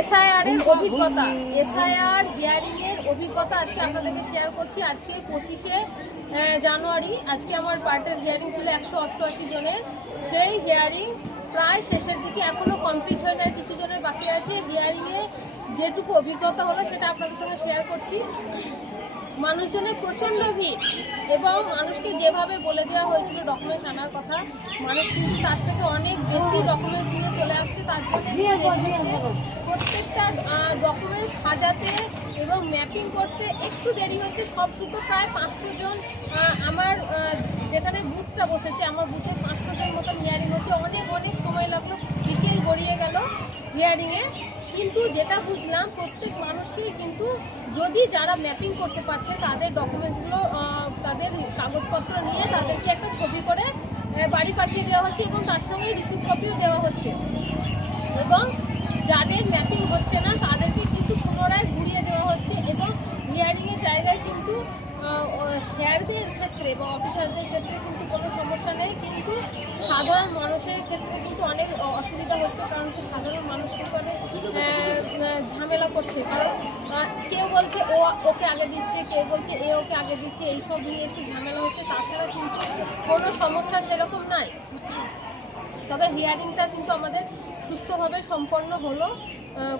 SIR এর অভিজ্ঞতা, SIR hearing এর অভিজ্ঞতা আজকে আপনাদেরকে শেয়ার করছি। আজকে 25শে জানুয়ারি আজকে আমার পার্টের হিয়ারিং ছিল 188 জনের। সেই হিয়ারিং প্রায় শেষের দিকে, এখনো কমপ্লিট হয় না, কিছু জনের বাকি আছে। হিয়ারিংয়ে যেটুকু অভিজ্ঞতা হলো সেটা আপনাদের সঙ্গে শেয়ার করছি। মানুষজনের প্রচণ্ড ভিড় এবং মানুষকে যেভাবে বলে দেওয়া হয়েছিল ডকুমেন্টস আনার কথা, মানুষ কিন্তু তার থেকে অনেক বেশি ডকুমেন্টস নিয়ে চলে আসছে। তার জন্য প্রত্যেকটা ডকুমেন্টস সাজাতে এবং ম্যাপিং করতে একটু দেরি হচ্ছে। সব শুধু প্রায় 500 জন, আমার যেখানে বুথটা বসেছে আমার বুথে 500 জন মতন হিয়ারিং হচ্ছে। অনেক অনেক সময় লাগলো, বিকেল গড়িয়ে গেল হিয়ারিংয়ে। কিন্তু যেটা বুঝলাম, প্রত্যেক মানুষকেই কিন্তু যদি যারা ম্যাপিং করতে পারছে তাদের ডকুমেন্টসগুলো, তাদের কাগজপত্র নিয়ে তাদেরকে একটা ছবি করে বাড়ি পাঠিয়ে দেওয়া হচ্ছে এবং তার সঙ্গে রিসিভ কপিও দেওয়া হচ্ছে। এবং যাদের ম্যাপিং হচ্ছে না তাদেরকে কিন্তু পুনরায় ঘুরিয়ে দেওয়া হচ্ছে। এবং হিয়ারিংয়ের জায়গায় কিন্তু স্যারদের ক্ষেত্রে বা অফিসারদের ক্ষেত্রে কিন্তু কোনো সমস্যা নেই, কিন্তু সাধারণ মানুষের ক্ষেত্রে কিন্তু অনেক অসুবিধা হচ্ছে। কারণ কি, সাধারণ মানুষ কিন্তু অনেক ঝামেলা করছে। কারণ কেউ বলছে ওকে আগে দিচ্ছে, কেউ বলছে ওকে আগে দিচ্ছে, এইসব নিয়ে একটু ঝামেলা হচ্ছে। তাছাড়া কিন্তু কোনো সমস্যা সেরকম নাই। তবে হিয়ারিংটা কিন্তু আমাদের সুস্থভাবে সম্পন্ন হলো,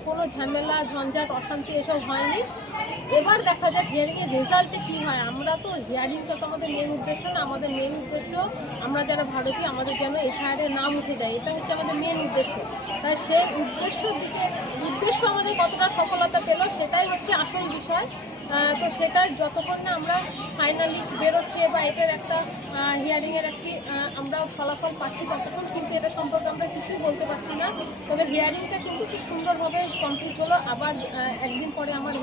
কোনো ঝামেলা ঝঞ্ঝাট অশান্তি এসব হয়নি। এবার দেখা যাক হিয়ারিংয়ের রেজাল্টে কী হয়। আমরা তো হিয়ারিংটা তো আমাদের মেন উদ্দেশ্য না, আমাদের মেন উদ্দেশ্য আমরা যারা ভারতীয় আমাদের যেন এসআইআরের নাম উঠে যায়, এটা হচ্ছে আমাদের মেন উদ্দেশ্য। তাই সেই উদ্দেশ্য আমাদের কতটা সফলতা পেল সেটাই হচ্ছে আসল বিষয়। তো সেটার যতক্ষণ না আমরা ফাইনালি বেরোচ্ছে বা এটার একটা হিয়ারিংয়ের একটি আমরা ফলাফল পাচ্ছি, ততক্ষণ কিন্তু এটা সম্পর্কে আমরা কিছুই বলতে পারছি না। তবে হিয়ারিংটা কিন্তু খুব সুন্দরভাবে কমপ্লিট হলো। আবার একদিন পরে আমার